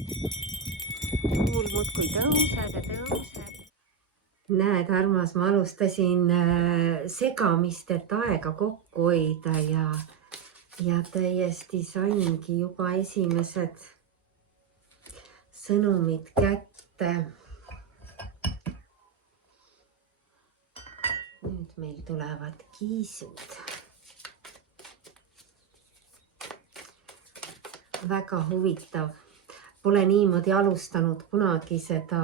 Tuul muudkui tõuseb ja tõuseb. Näed, armas, ma alustasin segamist, et aega kokku hoida ja täiesti saingi juba esimesed sõnumid kätte. Nüüd meil tulevad kiisud. Väga huvitav. Pole niimoodi alustanud kunagi seda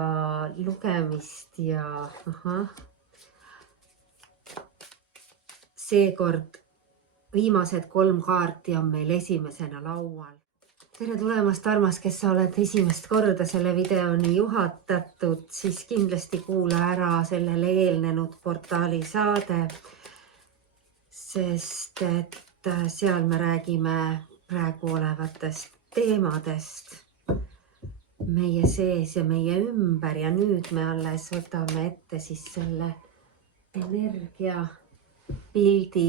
lugemist ja seekord viimased 3 kaarti on meil esimesena laual. Tere tulemast, armas, kes sa oled esimest korda selle videoni juhatatud, siis kindlasti kuula ära sellele eelnenud portaali saade, sest et seal me räägime praegu olevatest teemadest meie sees ja meie ümber ja nüüd me alles võtame ette siis selle energia pildi.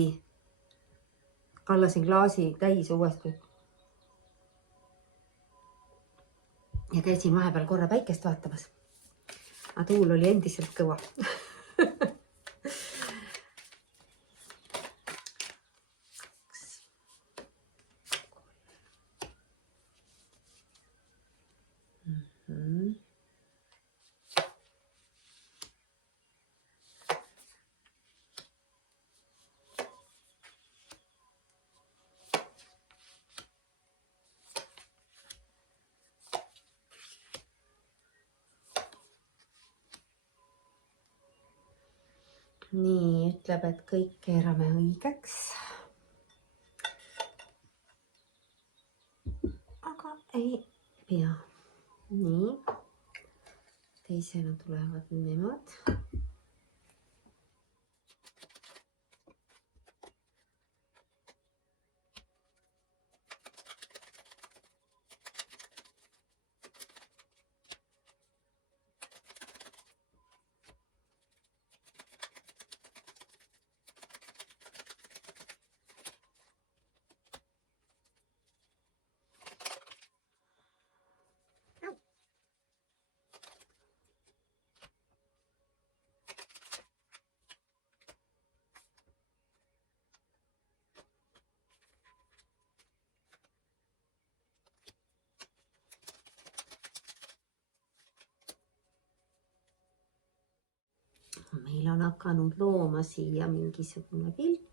Kallasin klaasi täis uuesti. Ja käisin vahepeal korra päikest vaatamas. Aga tuul oli endiselt kõva. Nii, ütleb, et kõik keerame õigeks. Aga ei pea. Nii, teisena tulevad nemad. Meil on hakanud looma siia mingisugune pilt.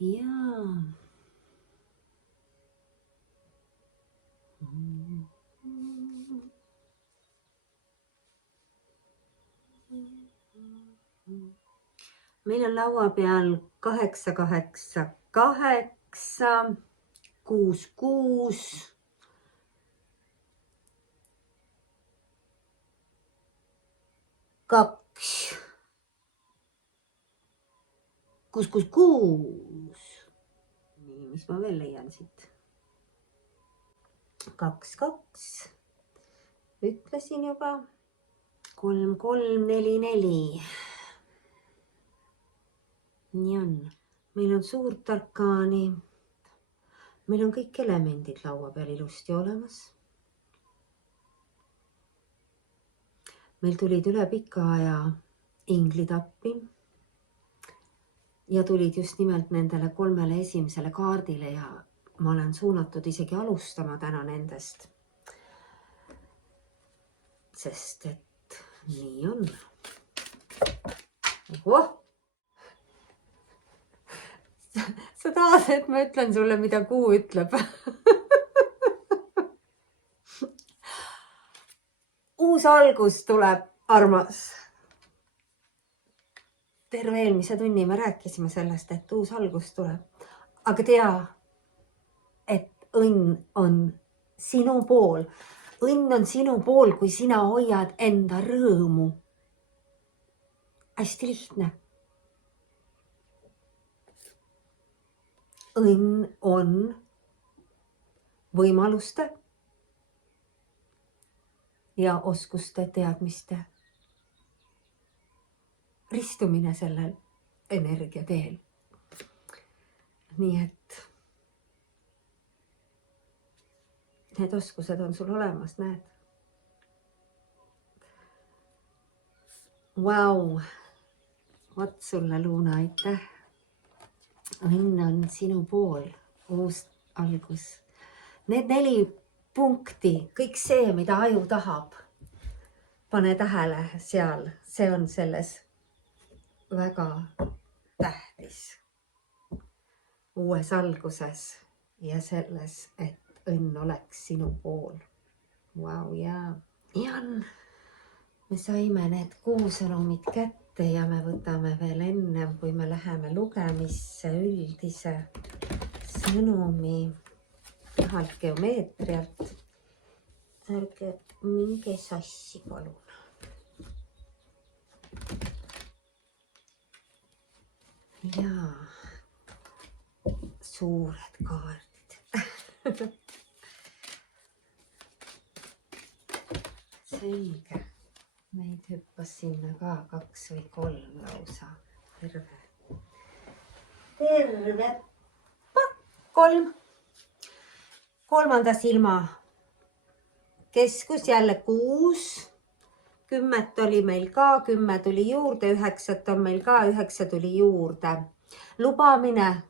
Jaa. Meil on laua peal 8, 8, 8, 6, 6, 2, 6, 6, 6. Nii, mis ma veel leian siit? 2, 2. Ütlesin juba. 3, 3, 4, 4. Nii on. Meil on suurt arkaani. Meil on kõik elemendid laua peal ilusti olemas. Meil tulid üle pika aja inglid appi. ja tulid just nimelt nendele 3 esimesele kaardile ja ma olen suunatud isegi alustama täna nendest. Sest et nii on. Ohoh! Sa tahad, et ma ütlen sulle, mida kuu ütleb? Uus algus tuleb, armas. Terve eelmise tunni me rääkisime sellest, et uus algus tuleb. Aga tea, et õnn on sinu pool. Õnn on sinu pool, kui sina hoiad enda rõõmu. Hästi lihtne. Õnn on võimaluste ja oskuste, teadmiste ristumine sellel energiateel. Nii et need oskused on sul olemas, näed. Vau, vot sulle, Luuna, aitäh. Õnn on sinu pool, uus algus. Need 4 punkti, kõik see, mida aju tahab, pane tähele seal, see on selles väga tähtis uues alguses ja selles, et õnn oleks sinu pool. Vau, jaa. Ja me saime need 6 sõnumit kätte ja me võtame veel enne, kui me läheme lugemisse, üldise sõnumi ühelt geomeetrialt. Ärge minge sassi, palun. Jaa, suured kaardid. Selge. Neid hüppas sinna ka 2 või 3 lausa. Terve pakk 3. 3. silma keskus jälle 6. 10 oli meil ka, 10 tuli juurde, 9 on meil ka, 9 tuli juurde. Lubamine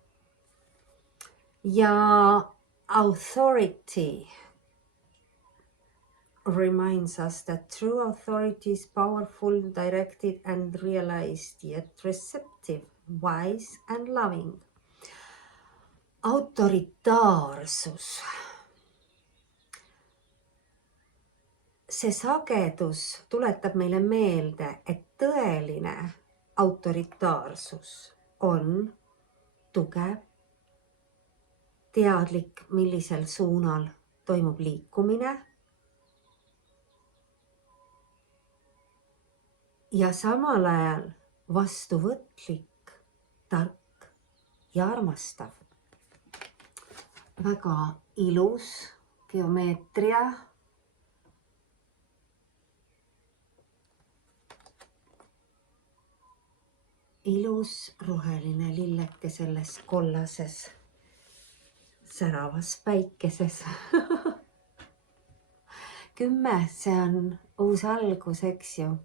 ja authority reminds us that true authority is powerful, directed and realized, yet receptive, wise and loving. Autoritaarsus. See sagedus tuletab meile meelde, et tõeline autoritaarsus on tugev, teadlik, millisel suunal toimub liikumine ja samal ajal vastuvõtlik, tark ja armastav. Väga ilus geomeetria. Ilus roheline lilleke selles kollases säravas päikeses. 10, see on uus algus, eks ju.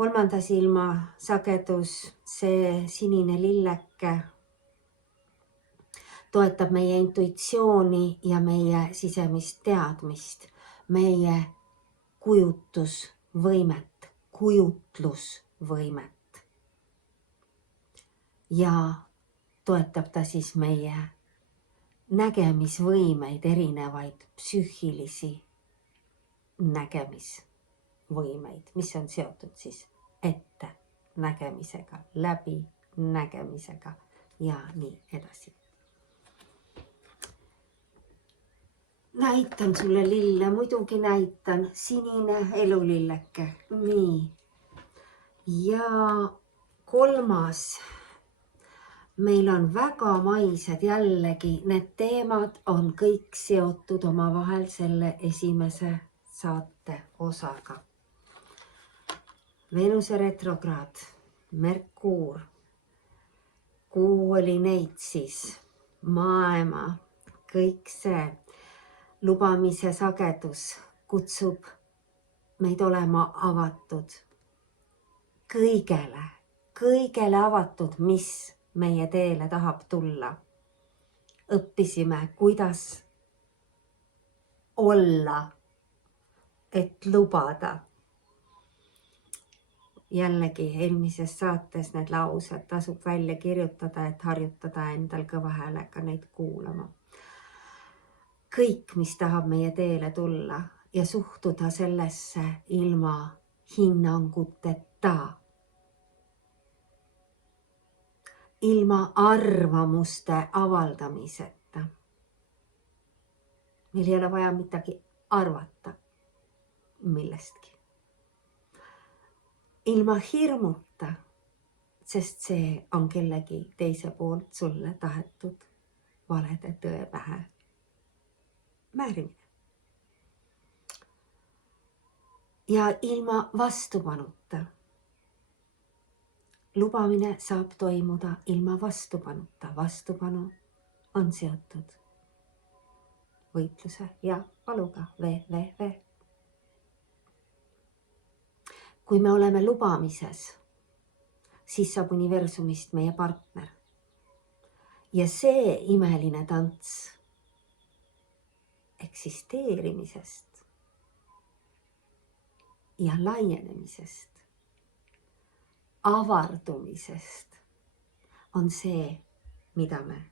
3. silma sagedus, see sinine lilleke toetab meie intuitsiooni ja meie sisemist teadmist, meie kujutlusvõimet. Ja toetab ta siis meie nägemisvõimeid, erinevaid psüühilisi nägemisvõimeid, mis on seotud siis ette nägemisega, läbi nägemisega ja nii edasi. Näitan sulle lille, muidugi näitan, sinine elulilleke, nii. Ja 3. Meil on väga maised jällegi, need teemad on kõik seotud omavahel selle esimese saate osaga. Venuse retrograad, Merkuur, kuu oli neitsis, maailma, kõik see lubamise sagedus kutsub meid olema avatud kõigele avatud, mis meie teele tahab tulla. Õppisime, kuidas olla, et lubada. Jällegi eelmises saates need laused tasub välja kirjutada, et harjutada endal kõva häälega neid kuulama. Kõik, mis tahab meie teele tulla ja suhtuda sellesse ilma hinnanguteta, ilma arvamuste avaldamiseta. Meil ei ole vaja midagi arvata millestki. Ilma hirmuta, sest see on kellegi teise poolt sulle tahetud valede tõe pähe määrimine. Ja ilma vastupanuta. Lubamine saab toimuda ilma vastupanuta. Vastupanu on seotud võitluse ja valuga. V. Kui me oleme lubamises, siis saab universumist meie partner. Ja see imeline tants eksisteerimisest ja laienemisest, avardumisest on see, mida me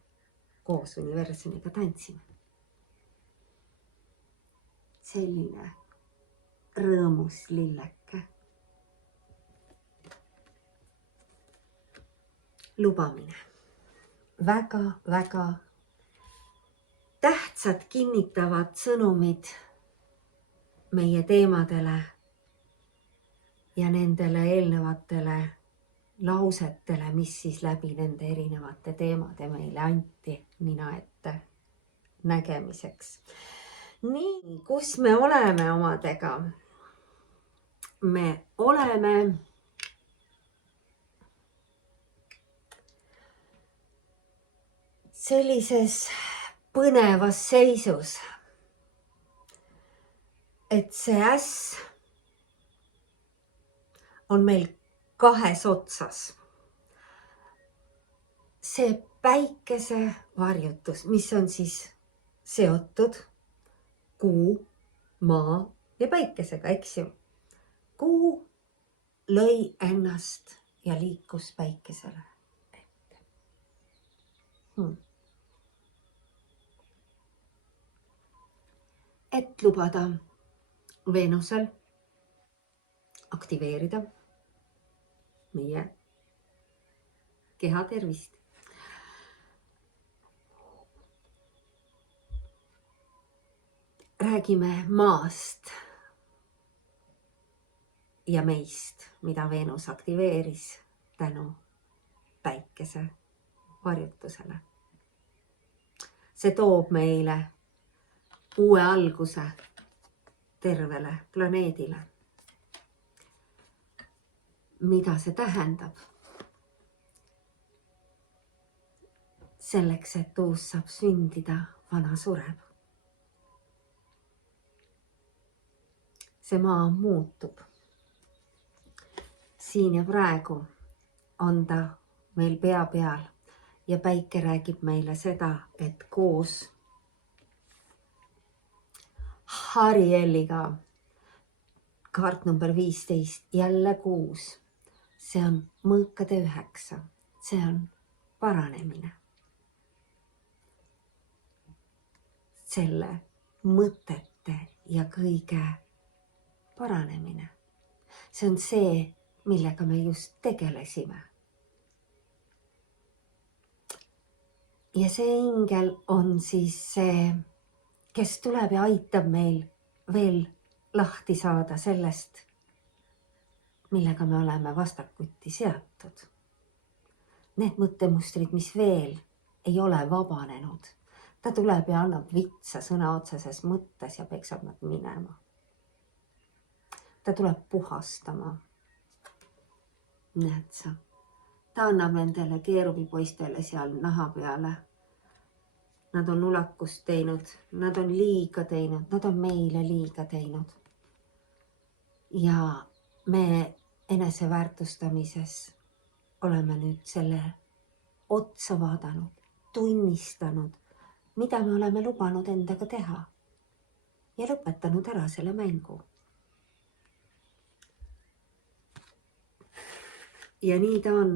koos universumiga tantsime. Selline rõõmus lilleke. Lubamine. Väga tähtsad kinnitavad sõnumid meie teemadele ja nendele eelnevatele lausetele, mis siis läbi nende erinevate teemade meile anti nina ette nägemiseks. Nii, kus me oleme omadega? Me oleme sellises põnevas seisus, et see äss on meil kahes otsas. See päikese varjutus, mis on siis seotud kuu, maa ja päikesega, eks ju. Kuu lõi ennast ja liikus päikesele ette. Et lubada Veenusel aktiveerida meie keha tervist. Räägime maast ja meist, mida Veenus aktiveeris tänu päikese varjutusele. See toob meile uue alguse tervele planeedile. Mida see tähendab? Selleks, et uus saab sündida, vana sureb. See maa muutub. Siin ja praegu on ta meil pea peal ja päike räägib meile seda, et koos Harieliga, kaart number 15, jälle 6. See on mõõkade 9. See on paranemine. Selle mõtete ja kõige paranemine. See on see, millega me just tegelesime. Ja see ingel on siis see, kes tuleb ja aitab meil veel lahti saada sellest, millega me oleme vastakuti seatud. Need mõttemustrid, mis veel ei ole vabanenud. Ta tuleb ja annab vitsa sõna otseses mõttes ja peksab nad minema. Ta tuleb puhastama. Näed sa, ta annab nendele keerubipoistele seal naha peale. Nad on ulakust teinud, nad on liiga teinud, nad on meile liiga teinud. Ja me eneseväärtustamises oleme nüüd selle otsa vaadanud, tunnistanud, mida me oleme lubanud endaga teha ja lõpetanud ära selle mängu. Ja nii ta on,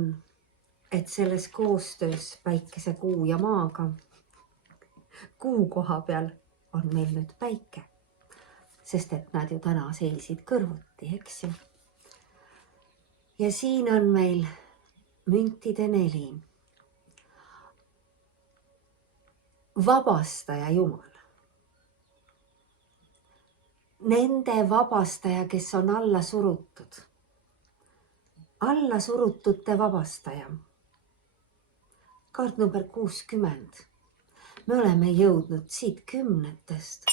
et selles koostöös päikese, kuu ja maaga, kuu koha peal on meil nüüd päike, sest et nad ju täna seisid kõrvuti, eks ju. Ja siin on meil müntide 4. Vabastaja Jumal. Nende vabastaja, kes on alla surutud. Alla surutute vabastaja. Kaart number 60. Me oleme jõudnud siit 10-test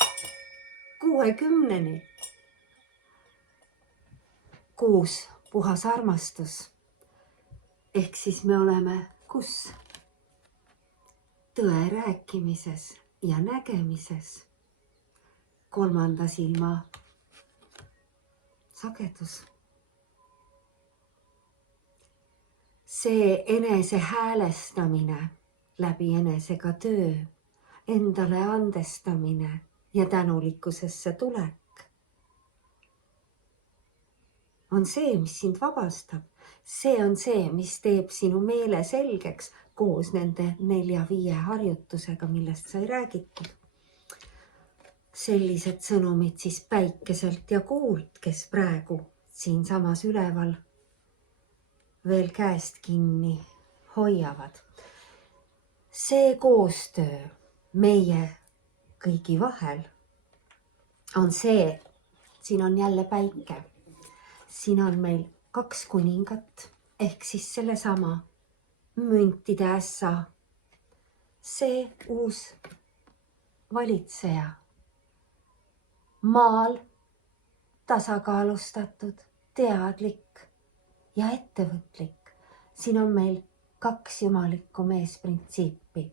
60-ni. 6 puhas armastus. Ehk siis me oleme kus? Tõe rääkimises ja nägemises. 3. silma sagedus. See enese häälestamine läbi enesega töö, endale andestamine ja tänulikkusesse tulek on see, mis sind vabastab. See on see, mis teeb sinu meele selgeks koos nende 4-5 harjutusega, millest sai räägitud. Sellised sõnumid siis päikeselt ja kuult, kes praegu siinsamas üleval veel käest kinni hoiavad. See koostöö meie kõigi vahel on see, siin on jälle päike. Siin on meil 2 kuningat ehk siis sellesama müntide ässa. See uus valitseja. Maal tasakaalustatud, teadlik ja ettevõtlik. Siin on meil 2 jumalikku meesprintsiipi.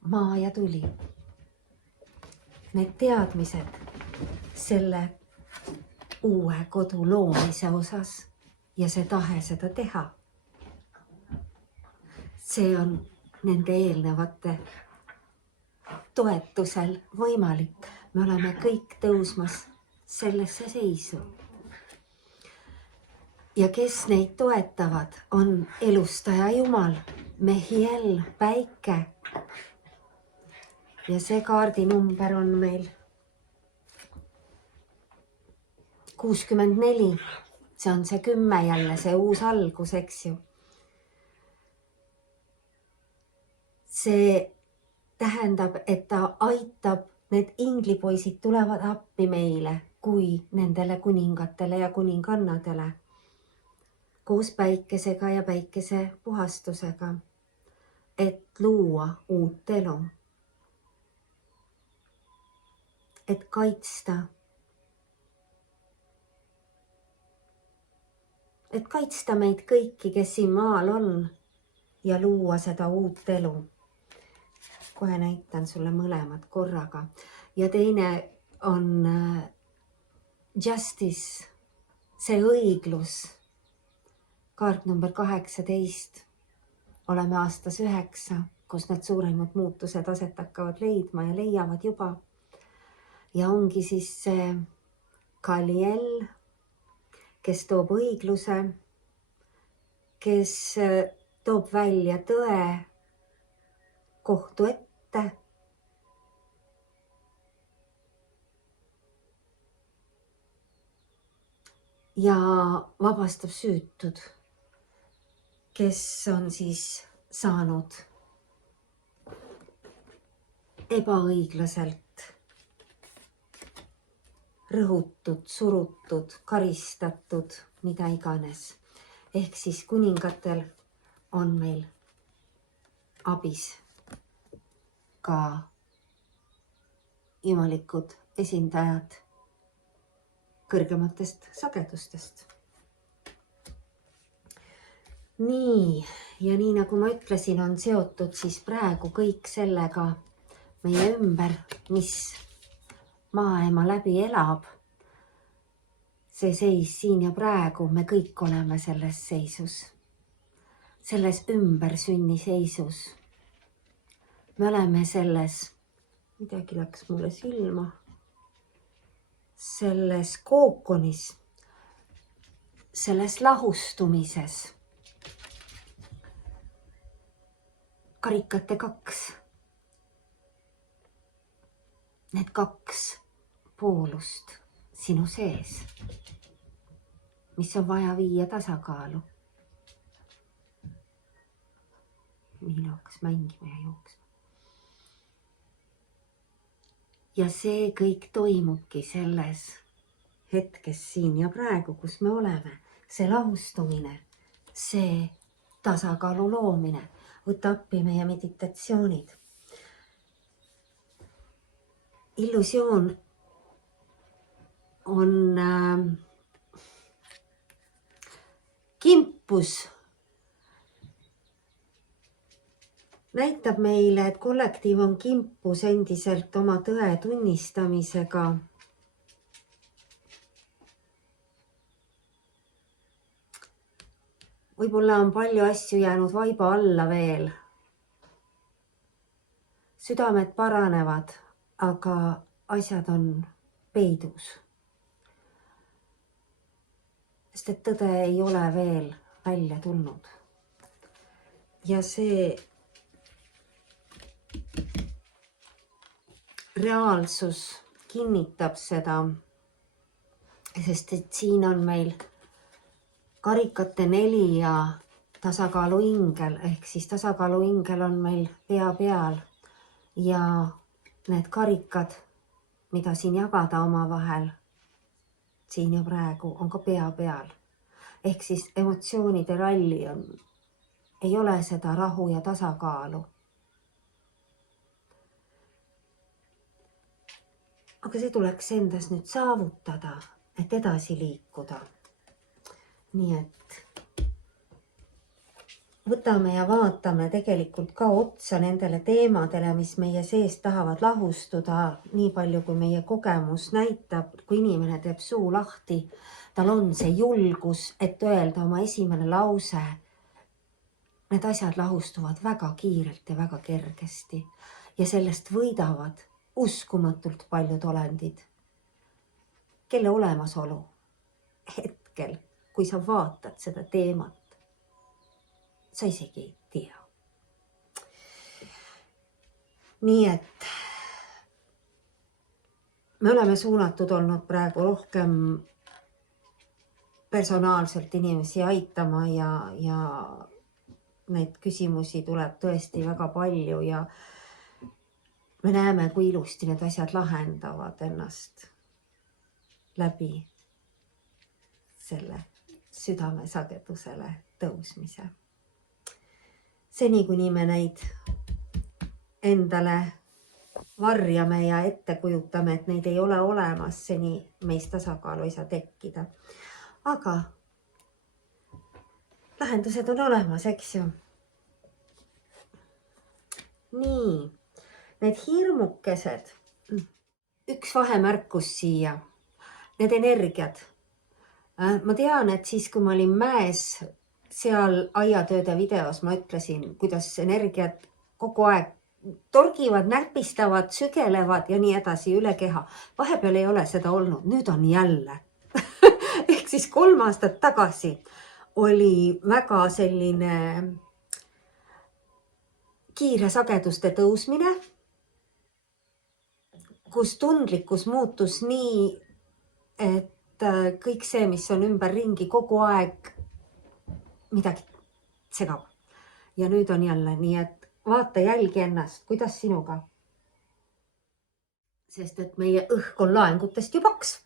Maa ja tuli. Need teadmised selle uue kodu loomise osas ja see tahe seda teha. See on nende eelnevate toetusel võimalik. Me oleme kõik tõusmas sellesse seisu. Ja kes neid toetavad, on elustaja Jumal, Mehiel, päike. Ja see kaardinumber on meil 64. See on see 10 jälle, see uus algus, eks ju. See tähendab, et ta aitab, need inglipoisid tulevad appi meile kui nendele kuningatele ja kuningannadele. Koos päikesega ja päikese puhastusega, et luua uut elu. Et kaitsta. Et kaitsta meid kõiki, kes siin maal on ja luua seda uut elu. Kohe näitan sulle mõlemad korraga. Ja teine on justice, see õiglus. Kaart number 18. Oleme aastas 9, kus need suuremad muutused aset hakkavad leidma ja leiavad juba. Ja ongi siis see Kaliel, kes toob õigluse, kes toob välja tõe kohtu ette. Ja vabastab süütud, kes on siis saanud ebaõiglaselt rõhutud, surutud, karistatud, mida iganes. Ehk siis kuningatel on meil abis ka jumalikud esindajad kõrgematest sagedustest. Nii, ja nii nagu ma ütlesin, on seotud siis praegu kõik sellega meie ümber, mis maailma läbi elab. See seis siin ja praegu, me kõik oleme selles seisus. selles ümbersünniseisus. Me oleme selles, midagi läks mulle silma, selles kookonis, selles lahustumises. Karikate kaks. Need kaks poolust sinu sees, mis on vaja viia tasakaalu. Miino hakkas mängima ja jooksma. Ja see kõik toimubki selles hetkes siin ja praegu, kus me oleme. See lahustumine, see tasakaalu loomine, võta appi meie meditatsioonid. Illusioon on kimpus. Näitab meile, et kollektiiv on kimpus endiselt oma tõe tunnistamisega. Võib-olla on palju asju jäänud vaiba alla veel. Südamed paranevad, aga asjad on peidus. Sest et tõde ei ole veel välja tulnud. Ja see reaalsus kinnitab seda, sest et siin on meil karikate 4 ja tasakaalu ingel, ehk siis tasakaalu ingel on meil pea peal ja need karikad, mida siin jagada omavahel, siin ja praegu, on ka pea peal. Ehk siis emotsioonide ralli on, ei ole seda rahu ja tasakaalu. Aga see tuleks endas nüüd saavutada, et edasi liikuda. Nii et võtame ja vaatame tegelikult ka otsa nendele teemadele, mis meie sees tahavad lahustuda, nii palju kui meie kogemus näitab, kui inimene teeb suu lahti, tal on see julgus, et öelda oma esimene lause. Need asjad lahustuvad väga kiirelt ja väga kergesti ja sellest võidavad uskumatult paljud olendid, kelle olemasolu hetkel, kui sa vaatad seda teemat, sa isegi ei tea. Nii et me oleme suunatud olnud praegu rohkem personaalselt inimesi aitama ja neid küsimusi tuleb tõesti väga palju ja me näeme, kui ilusti need asjad lahendavad ennast läbi selle südamesagedusele tõusmise. Seni, kuni me neid endale varjame ja ette kujutame, et neid ei ole olemas, seni meist tasakaalu ei saa tekkida. Aga lahendused on olemas, eks ju? Nii, need hirmukesed, üks vahemärkus siia, need energiad. Ma tean, et siis, kui ma olin mäes seal aiatööde videos, ma ütlesin, kuidas energiad kogu aeg torgivad, näpistavad, sügelevad ja nii edasi üle keha. Vahepeal ei ole seda olnud, nüüd on jälle. Ehk siis 3 aastat tagasi oli väga selline kiire sageduste tõusmine, kus tundlikkus muutus nii, et kõik see, mis on ümberringi, kogu aeg midagi segab. Ja nüüd on jälle nii, et vaata, jälgi ennast, kuidas sinuga. Sest et meie õhk on laengutest ju paks.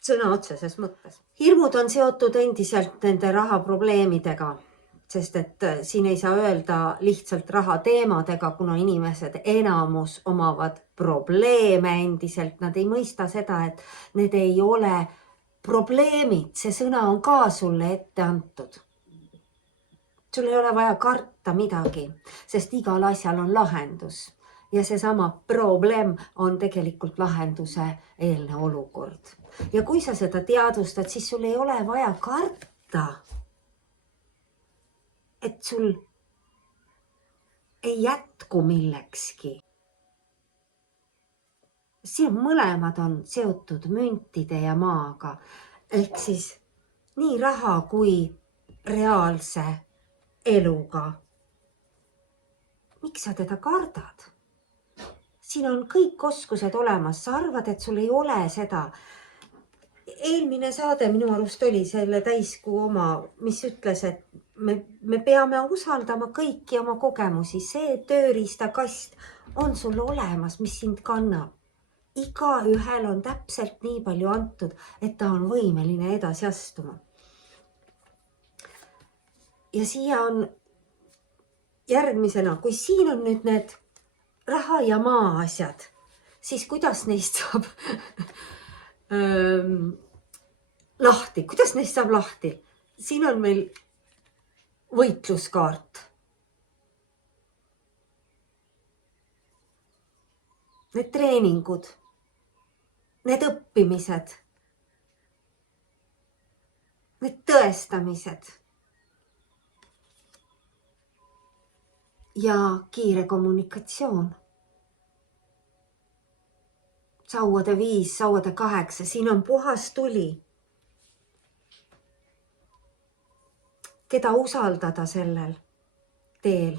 Sõna otseses mõttes. Hirmud on seotud endiselt nende rahaprobleemidega, sest et siin ei saa öelda lihtsalt rahateemadega, kuna inimesed enamus omavad probleeme endiselt. Nad ei mõista seda, et need ei ole probleemid. See sõna on ka sulle ette antud. Sul ei ole vaja karta midagi, sest igal asjal on lahendus. Ja seesama probleem on tegelikult lahenduse eelne olukord. Ja kui sa seda teadvustad, siis sul ei ole vaja karta. et sul ei jätku millekski. Siin mõlemad on seotud müntide ja maaga. Ehk siis nii raha kui reaalse eluga. Miks sa teda kardad? Siin on kõik oskused olemas. Sa arvad, et sul ei ole seda. Eelmine saade minu arust oli selle täiskuu oma, mis ütles, et me peame usaldama kõiki oma kogemusi. See tööriistakast on sul olemas, mis sind kannab. Iga ühel on täpselt nii palju antud, et ta on võimeline edasi astuma. Ja siia on järgmisena, kui siin on nüüd need raha ja maa asjad, siis kuidas neist saab lahti? Kuidas neist saab lahti? Siin on meil võitluskaart. Need treeningud, need õppimised, need tõestamised ja kiire kommunikatsioon. Sauade 5, sauade 8, siin on puhas tuli. Keda usaldada sellel teel?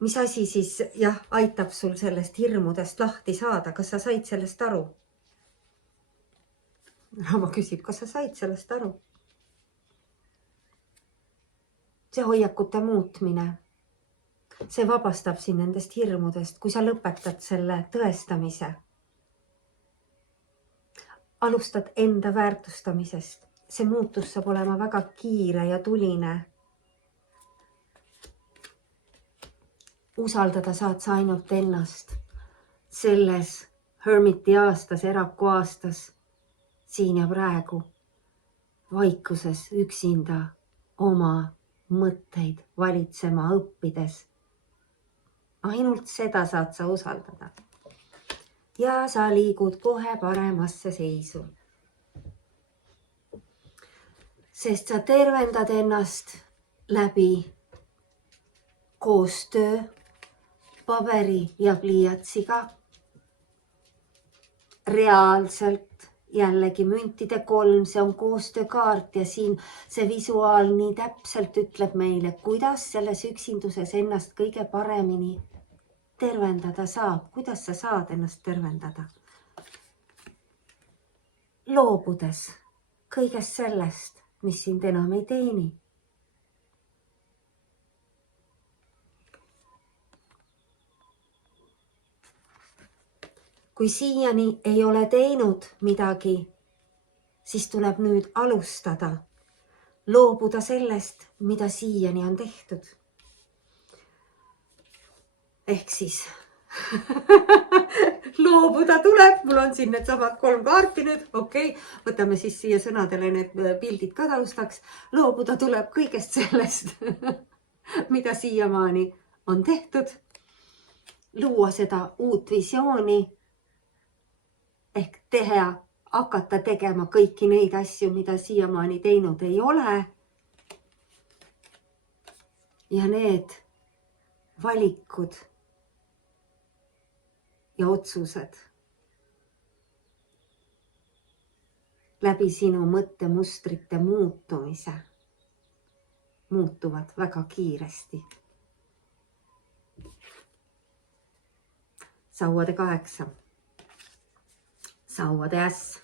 Mis asi siis aitab sul sellest hirmudest lahti saada? Kas sa said sellest aru? Rama küsib, kas sa said sellest aru? See hoiakute muutmine. See vabastab sind nendest hirmudest, kui sa lõpetad selle tõestamise. Alustad enda väärtustamisest. See muutus saab olema väga kiire ja tuline. Usaldada saad sa ainult ennast. Selles hermiti aastas, eraku aastas, siin ja praegu, vaikuses üksinda oma mõtteid valitsema õppides. Ainult seda saad sa usaldada. Ja sa liigud kohe paremasse seisu. Sest sa tervendad ennast läbi koostöö paberi ja pliiatsiga. Reaalselt jällegi müntide 3, see on koostöökaart ja siin see visuaal nii täpselt ütleb meile, kuidas selles üksinduses ennast kõige paremini tervendada saab. Kuidas sa saad ennast tervendada? Loobudes kõigest sellest, mis sind enam ei teeni. Kui siiani ei ole teinud midagi, siis tuleb nüüd alustada. Loobuda sellest, mida siiani on tehtud. Ehk siis loobuda tuleb. Mul on siin need samad 3 kaarti nüüd. Okei, võtame siis siia sõnadele need pildid ka taustaks. Loobuda tuleb kõigest sellest, mida siiamaani on tehtud. Luua seda uut visiooni. Ehk hakata tegema kõiki neid asju, mida siiamaani teinud ei ole. Ja need valikud ja otsused läbi sinu mõttemustrite muutumise muutuvad väga kiiresti. Sauade 8. Sauade äss.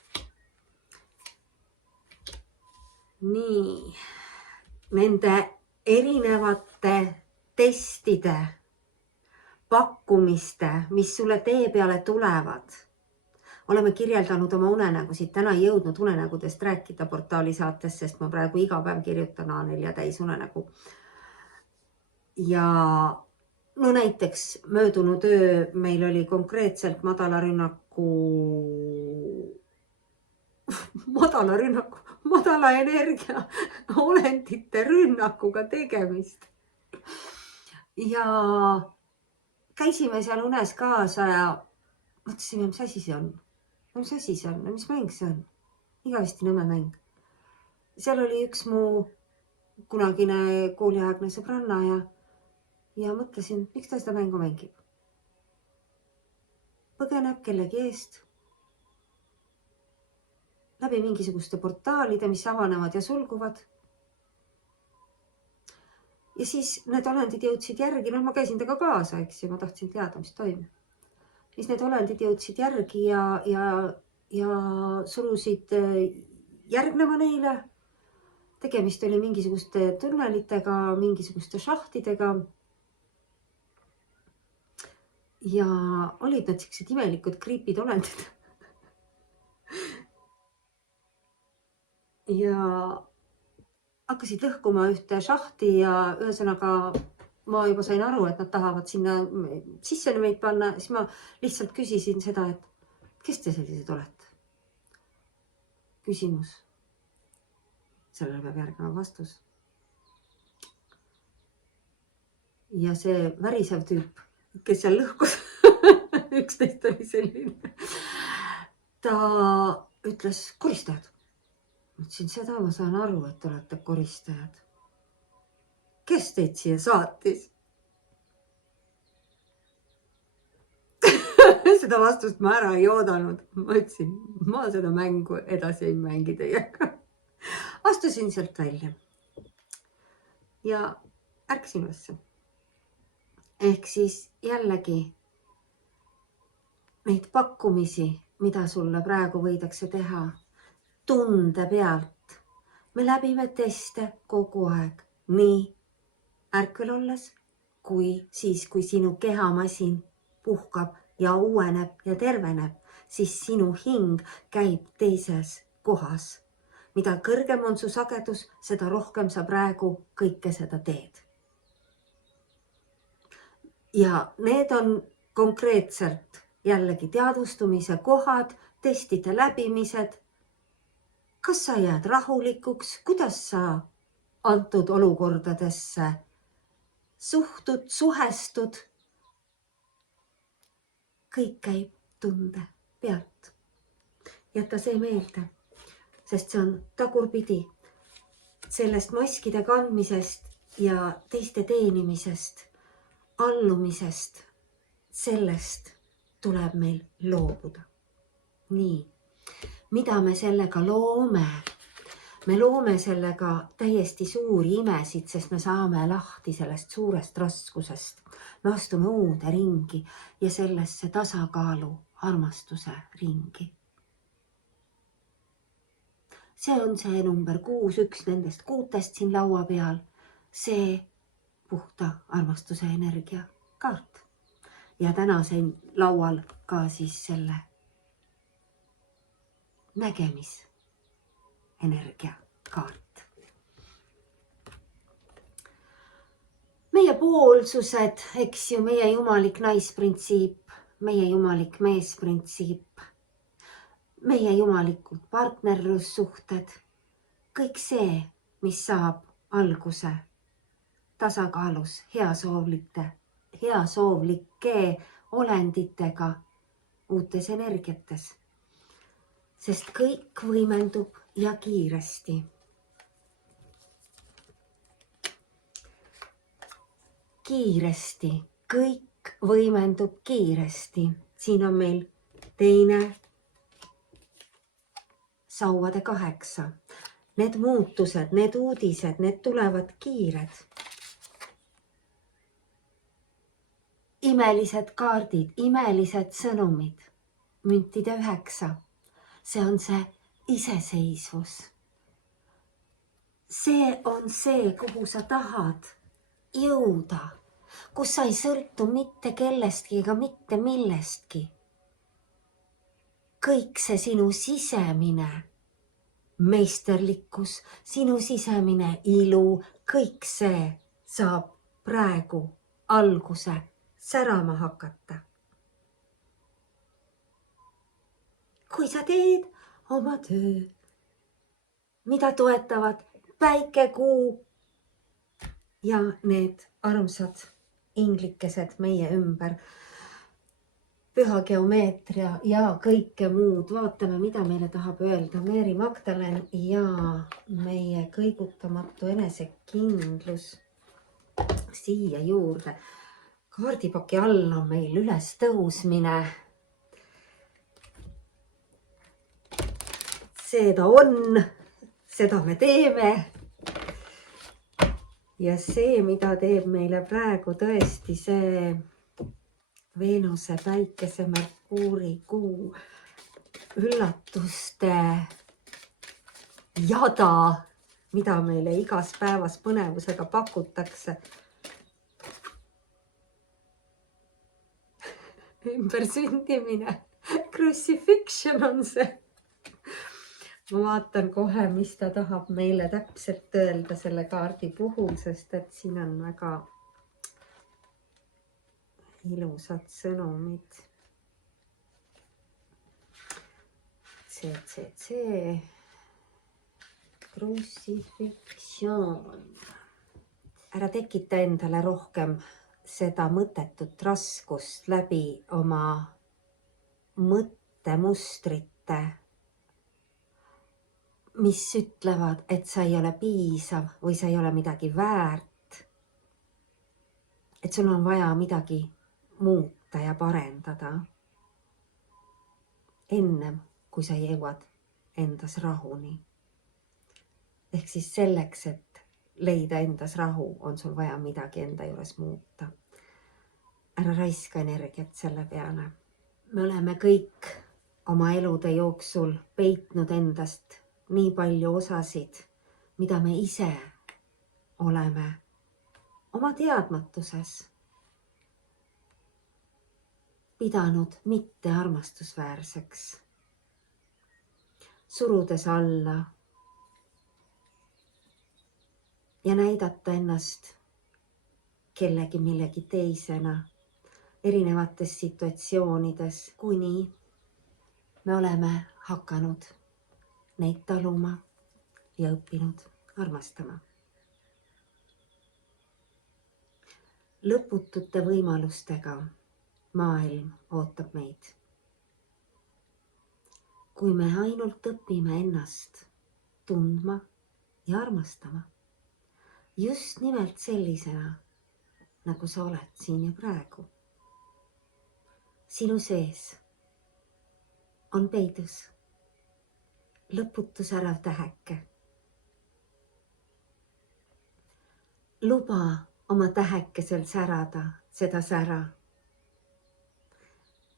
Nii, nende erinevate testide, pakkumiste, mis sulle tee peale tulevad. Oleme kirjeldanud oma unenägusid. Täna ei jõudnud unenägudest rääkida portaali saates, sest ma praegu iga päev kirjutan A4 täis unenägu. Ja no näiteks möödunud öö meil oli konkreetselt madala energia olendite rünnakuga tegemist. Ja käisime seal unes kaasa ja mõtlesime, mis asi see on? Mis asi see on? Mis mäng see on? Igavesti nõme mäng. Seal oli üks mu kunagine kooliaegne sõbranna ja mõtlesin, miks ta seda mängu mängib. Põgeneb kellegi eest läbi mingisuguste portaalide, mis avanevad ja sulguvad. Ja siis need olendid jõudsid järgi, ma käisin temaga kaasa, eks, ja ma tahtsin teada, mis toimub. Siis need olendid jõudsid järgi ja surusid järgnema neile. Tegemist oli mingisuguste tunnelitega, mingisuguste šahtidega. Ja olid nad sellised imelikud kriipid olendid. Ja hakkasid lõhkuma ühte šahti ja ühesõnaga ma juba sain aru, et nad tahavad sinna sisse meid panna. Siis ma lihtsalt küsisin seda, et kes te sellised olete? Küsimus. Sellele peab järgnema vastus. Ja see värisev tüüp, kes seal lõhkus, 11 oli selline, ta ütles koristajad. Mõtlesin, seda ma saan aru, et olete koristajad. Kes teid siia saatis? Seda vastust ma ära ei oodanud. Ma ütlesin, ma seda mängu edasi ei mängi teiega. Astusin sealt välja ja ärkasin ülesse. Ehk siis jällegi neid pakkumisi, mida sulle praegu võidakse teha tunde pealt. Me läbime teste kogu aeg, nii ärkvel olles, kui siis, kui sinu kehamasin puhkab ja uueneb ja terveneb, siis sinu hing käib teises kohas. Mida kõrgem on su sagedus, seda rohkem sa praegu kõike seda teed. Ja need on konkreetselt jällegi teadvustumise kohad, testide läbimised. Kas sa jääd rahulikuks, kuidas sa antud olukordadesse suhtud, suhestud? Kõik käib tunde pealt. Jäta see meelde, sest see on tagurpidi sellest maskide kandmisest ja teiste teenimisest, allumisest, sellest tuleb meil loobuda. Nii. Mida me sellega loome? Me loome sellega täiesti suuri imesid, sest me saame lahti sellest suurest raskusest. Me astume uude ringi ja sellesse tasakaalu armastuse ringi. See on see number 6, üks nendest 6 siin laua peal. See puhta armastuse energia kaart. Ja täna siin laual ka siis selle nägemis energia kaart. Meie poolsused, eks ju, meie jumalik naisprintsiip, meie jumalik meesprintsiip, meie jumalikud partnerlussuhted, kõik see, mis saab alguse tasakaalus heasoovlike olenditega uutes energiates. Sest kõik võimendub ja kiiresti. Kiiresti, kõik võimendub kiiresti. Siin on meil teine sauade 8. Need muutused, need uudised, need tulevad kiired. Imelised kaardid, imelised sõnumid, müntide 9. See on see iseseisvus. See on see, kuhu sa tahad jõuda, kus sa ei sõltu mitte kellestki ega mitte millestki. Kõik see sinu sisemine meisterlikkus, sinu sisemine ilu, kõik see saab praegu alguse särama hakata. Kui sa teed oma töö, mida toetavad päike, kuu ja need armsad inglikesed meie ümber, püha geomeetria ja kõike muud. Vaatame, mida meile tahab öelda Mary Magdalene ja meie kõigutamatu enesekindlus siia juurde. Kaardipaki all on meil ülestõusmine. Seda on, seda me teeme. Ja see, mida teeb meile praegu tõesti see Veenuse, Päikese, Merkuuri, Kuu üllatuste jada, mida meile igas päevas põnevusega pakutakse. Ümbersündimine, crucifixion on see. Ma vaatan kohe, mis ta tahab meile täpselt öelda selle kaardi puhul, sest et siin on väga ilusad sõnumid. CCC, crucifixion. Ära tekita endale rohkem seda mõttetut raskust läbi oma mõttemustrite, mis ütlevad, et sa ei ole piisav või sa ei ole midagi väärt. Et sul on vaja midagi muuta ja parendada ennem, kui sa jõuad endas rahuni. Ehk siis selleks, et leida endas rahu, on sul vaja midagi enda juures muuta. Ära raiska energiat selle peale. Me oleme kõik oma elude jooksul peitnud endast nii palju osasid, mida me ise oleme oma teadmatuses pidanud mitte armastusväärseks, surudes alla ja näidata ennast kellegi millegi teisena erinevates situatsioonides, kuni me oleme hakanud neid taluma ja õppinud armastama. Lõputute võimalustega maailm ootab meid. Kui me ainult õpime ennast tundma ja armastama, just nimelt sellisena, nagu sa oled siin ja praegu. Sinu sees on peidus lõputu särav täheke. Luba oma tähekesel särada seda sära,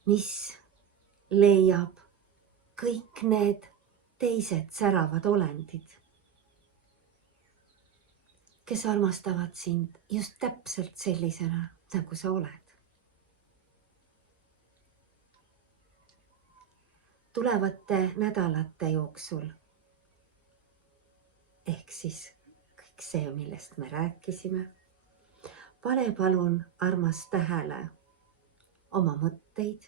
mis leiab kõik need teised säravad olendid, kes armastavad sind just täpselt sellisena, nagu sa oled. Tulevate nädalate jooksul, ehk siis kõik see, millest me rääkisime, pane palun armas tähele oma mõtteid,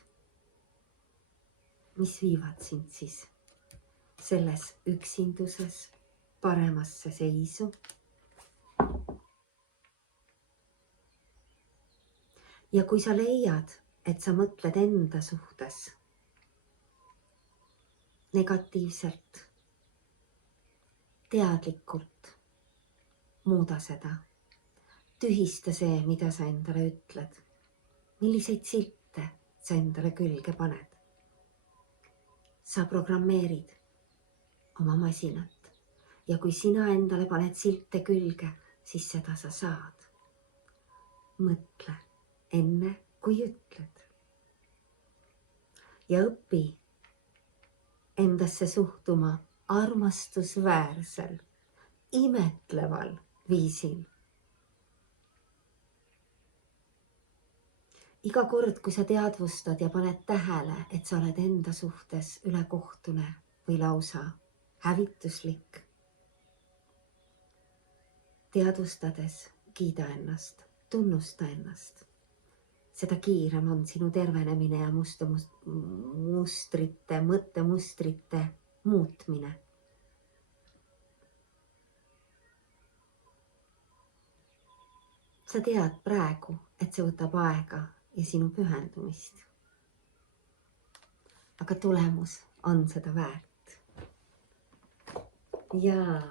mis viivad sind siis selles üksinduses paremasse seisu. Ja kui sa leiad, et sa mõtled enda suhtes negatiivselt, teadlikult muuda seda. Tühista see, mida sa endale ütled. Milliseid silte sa endale külge paned. Sa programmeerid oma masinat ja kui sina endale paned silte külge, siis seda sa saad. Mõtle enne, kui ütled. Ja õpi endasse suhtuma armastusväärsel, imetleval viisil. Iga kord, kui sa teadvustad ja paned tähele, et sa oled enda suhtes ülekohtune või lausa hävituslik, teadvustades kiida ennast, tunnusta ennast. Seda kiirem on sinu tervenemine ja mõttemustrite muutmine. Sa tead praegu, et see võtab aega ja sinu pühendumist. aga tulemus on seda väärt. Ja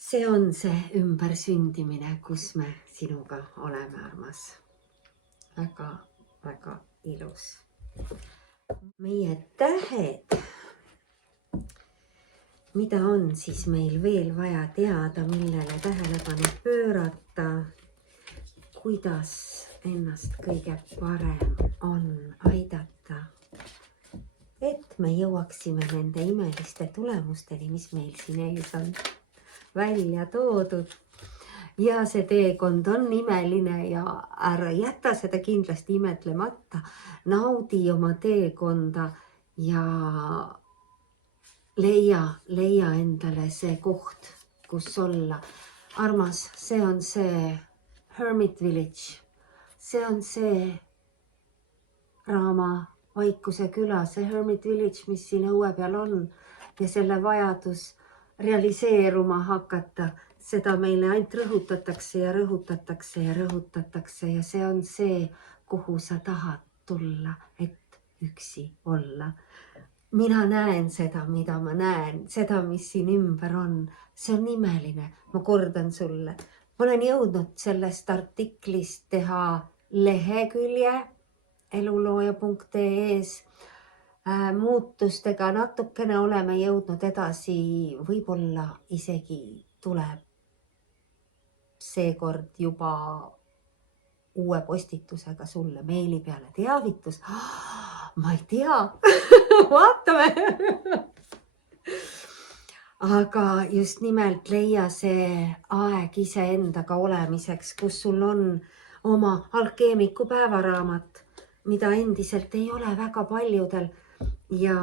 see on see ümbersündimine, kus me sinuga oleme, armas. Väga, väga ilus. Meie tähed, mida on siis meil veel vaja teada, millele tähelepanu pöörata, kuidas ennast kõige parem on aidata, et me jõuaksime nende imeliste tulemusteni, mis meil siin ees on välja toodud. Ja see teekond on imeline ja ära jäta seda kindlasti imetlemata. Naudi oma teekonda ja leia endale see koht, kus olla. Armas, see on see Hermit Village. See on see Raama Vaikuse küla, see Hermit Village, mis siin õue peal on ja selle vajadus realiseeruma hakata. Seda meile ainult rõhutatakse ja rõhutatakse ja rõhutatakse ja see on see, kuhu sa tahad tulla, et üksi olla. Mina näen seda, mida ma näen, seda, mis siin ümber on. See on imeline, ma kordan sulle. Ma olen jõudnud sellest artiklist teha lehekülje elulooja.ee-s. Muutustega natukene oleme jõudnud edasi, võib-olla isegi tuleb seekord juba uue postitusega sulle meili peale teavitus. Ma ei tea, vaatame. Aga just nimelt leia see aeg iseendaga olemiseks, kus sul on oma alkeemiku päevaraamat, mida endiselt ei ole väga paljudel ja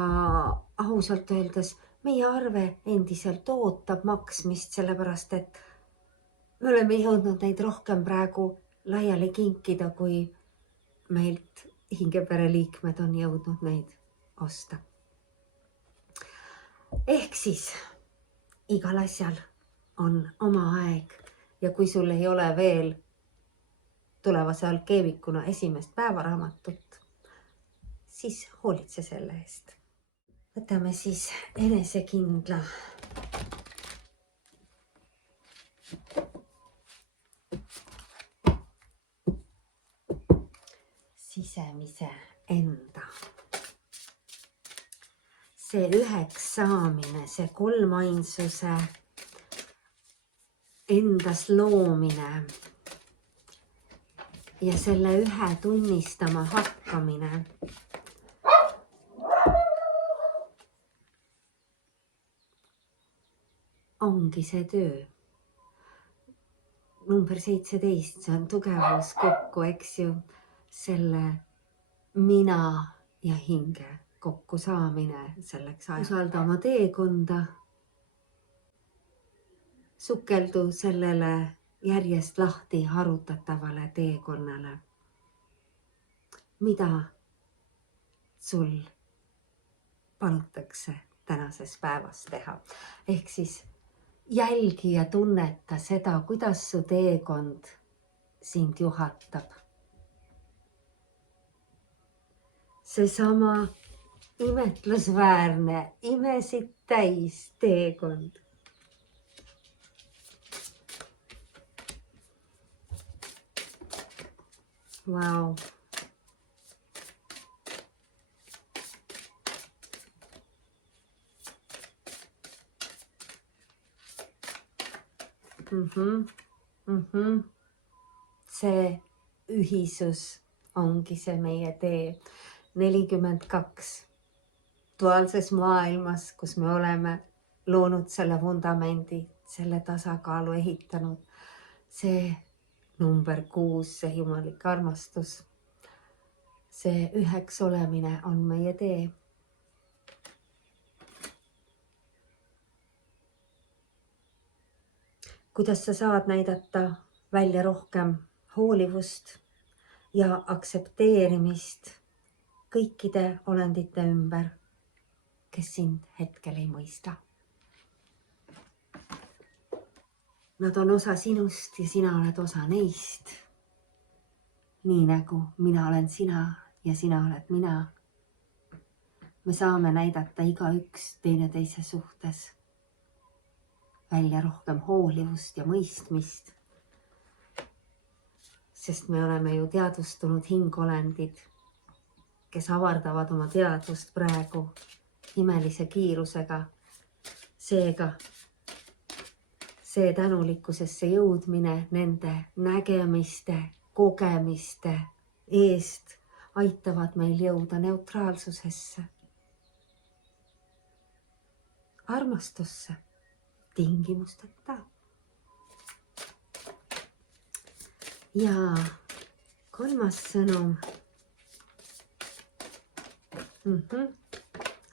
ausalt öeldes meie arve endiselt ootab maksmist, sellepärast et me oleme jõudnud neid rohkem praegu laiali kinkida, kui meilt hingepereliikmed on jõudnud neid osta. Ehk siis igal asjal on oma aeg ja kui sul ei ole veel tulevase alkeemikuna esimest päevaraamatut, siis hoolitse selle eest. Võtame siis enesekindla sisemise enda. See üheks saamine, see kolmainsuse endas loomine ja selle ühe tunnistama hakkamine ongi see töö. Number 17, see on tugevus kokku, eks ju, selle mina ja hinge kokku saamine selleks ajaks. Usalda oma teekonda, sukeldu sellele järjest lahti harutatavale teekonnale. Mida sul palutakse tänases päevas teha? Ehk siis jälgi ja tunneta seda, kuidas su teekond sind juhatab. Seesama imetlusväärne, imesid täis teekond. Vau. See ühisus ongi see meie tee. 42 duaalses maailmas, kus me oleme loonud selle vundamendi, selle tasakaalu ehitanud. See number 6, see jumalik armastus. See üheks olemine on meie tee. Kuidas sa saad näidata välja rohkem hoolivust ja aktsepteerimist kõikide olendite ümber, kes sind hetkel ei mõista. Nad on osa sinust ja sina oled osa neist. Nii nagu mina olen sina ja sina oled mina. Me saame näidata igaüks teineteise suhtes välja rohkem hoolivust ja mõistmist, sest me oleme ju teadvustunud hingolendid, kes avardavad oma teadvust praegu imelise kiirusega. Seega see tänulikkusesse jõudmine nende nägemiste, kogemiste eest aitavad meil jõuda neutraalsusesse, armastusse, tingimusteta. Ja kolmas sõnum.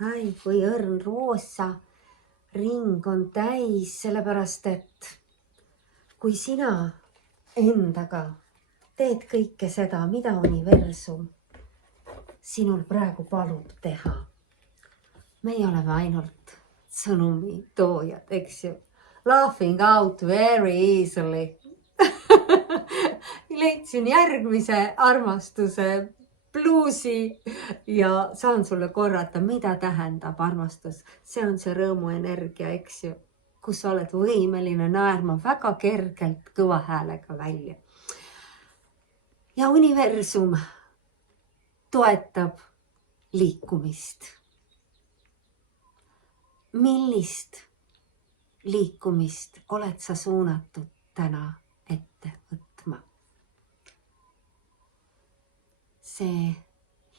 Ai, kui õrn roosa ring on täis, sellepärast et kui sina endaga teed kõike seda, mida universum sinul praegu palub teha. Meie oleme ainult sõnumi toojad, eks ju. Laughing out very easily. Leidsin järgmise armastuse bluusi ja saan sulle korrata, mida tähendab armastus. See on see rõõmuenergia, eks ju, kus sa oled võimeline naerma väga kergelt kõva häälega välja. Ja universum toetab liikumist. Millist liikumist oled sa suunatud täna ette võtma? See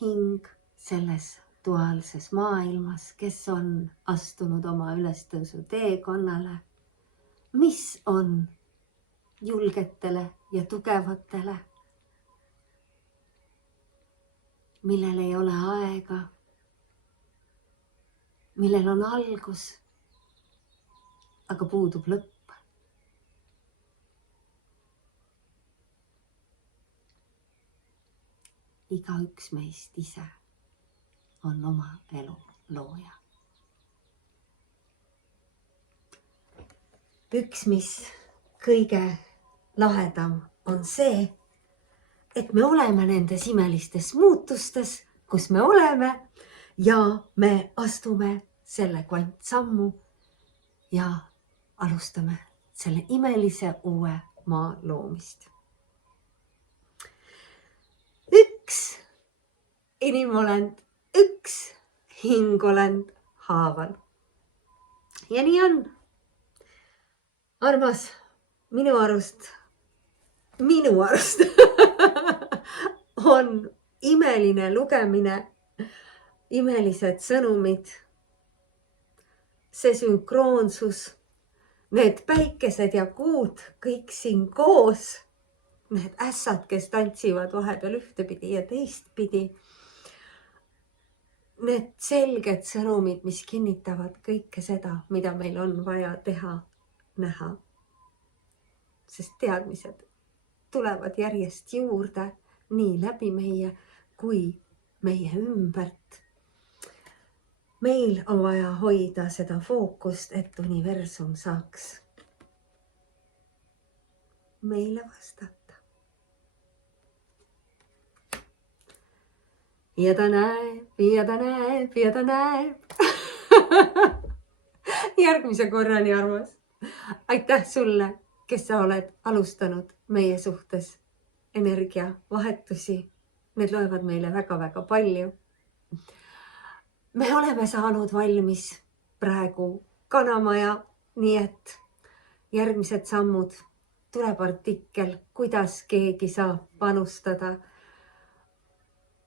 hing selles duaalses maailmas, kes on astunud oma ülestõusu teekonnale, mis on julgetele ja tugevatele, millel ei ole aega, millel on algus, aga puudub lõpp. Igaüks meist ise on oma elu looja. Üks, mis kõige lahedam on see, et me oleme nendes imelistes muutustes, kus me oleme ja me astume selle kvantsammu ja alustame selle imelise uue maa loomist. Üks inimolend, üks hingolend haaval. Ja nii on. Armas, minu arust on imeline lugemine, imelised sõnumid, see sünkroonsus, need päikesed ja kuud kõik siin koos, need ässad, kes tantsivad vahepeal ühtepidi ja teistpidi, need selged sõnumid, mis kinnitavad kõike seda, mida meil on vaja teha, näha. Sest teadmised tulevad järjest juurde nii läbi meie kui meie ümbert. Meil on vaja hoida seda fookust, et universum saaks meile vastata. Ja ta näeb, ja ta näeb, ja ta näeb. Järgmise korrani, armas. Aitäh sulle, kes sa oled alustanud meie suhtes energiavahetusi. Need loevad meile väga-väga palju. Me oleme saanud valmis praegu kanamaja, nii et järgmised sammud tuleb artikkel, kuidas keegi saab panustada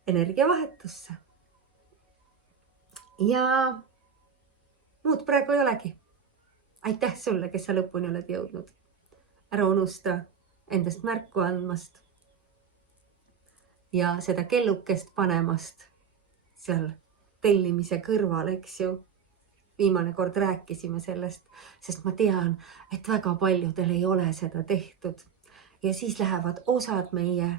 energiavahetusse. Ja muud praegu ei olegi. Aitäh sulle, kes sa lõpuni oled jõudnud. Ära unusta endast märku andmast ja seda kellukest panemast seal tellimise kõrval, eks ju. Viimane kord rääkisime sellest, sest ma tean, et väga paljudel ei ole seda tehtud. Ja siis lähevad osad meie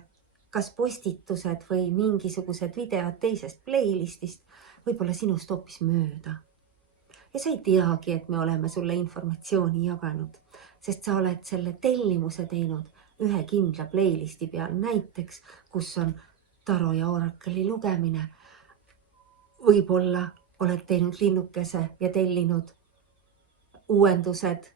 kas postitused või mingisugused videod teisest playlistist, võib-olla sinust hoopis mööda. Ja sa ei teagi, et me oleme sulle informatsiooni jaganud, sest sa oled selle tellimuse teinud ühe kindla playlisti peal näiteks, kus on Taro ja Oracle'i lugemine. Võib-olla oled teinud linnukese ja tellinud uuendused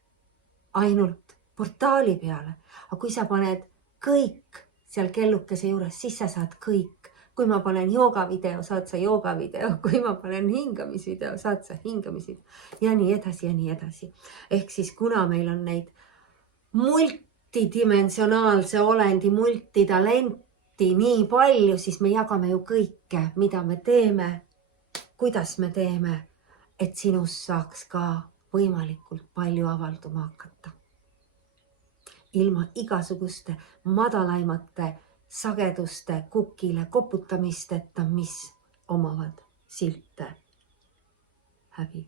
ainult portaali peale. Aga kui sa paned kõik seal kellukese juures, siis sa saad kõik. Kui ma panen joogavideo, saad sa joogavideo. Kui ma panen hingamisvideo, saad sa hingamisvideo. Ja nii edasi ja nii edasi. Ehk siis kuna meil on neid multidimensionaalse olendi, multitalenti nii palju, siis me jagame ju kõike, mida me teeme, kuidas me teeme, et sinus saaks ka võimalikult palju avalduma hakata. Ilma igasuguste madalaimate sageduste kukile koputamisteta, mis omavad silte, häbi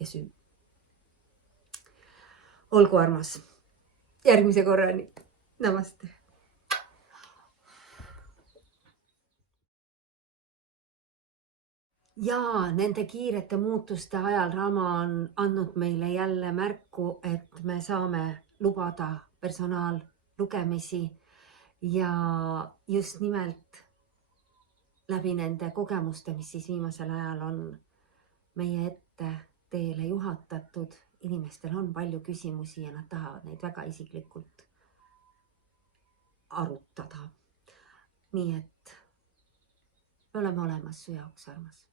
ja süü. Olgu armas. Järgmise korrani. Namaste. Ja nende kiirete muutuste ajal Rama on andnud meile jälle märku, et me saame lubada personaallugemisi ja just nimelt läbi nende kogemuste, mis siis viimasel ajal on meie ette teele juhatatud. Inimestel on palju küsimusi ja nad tahavad neid väga isiklikult arutada. Nii et me oleme olemas su jaoks, armas.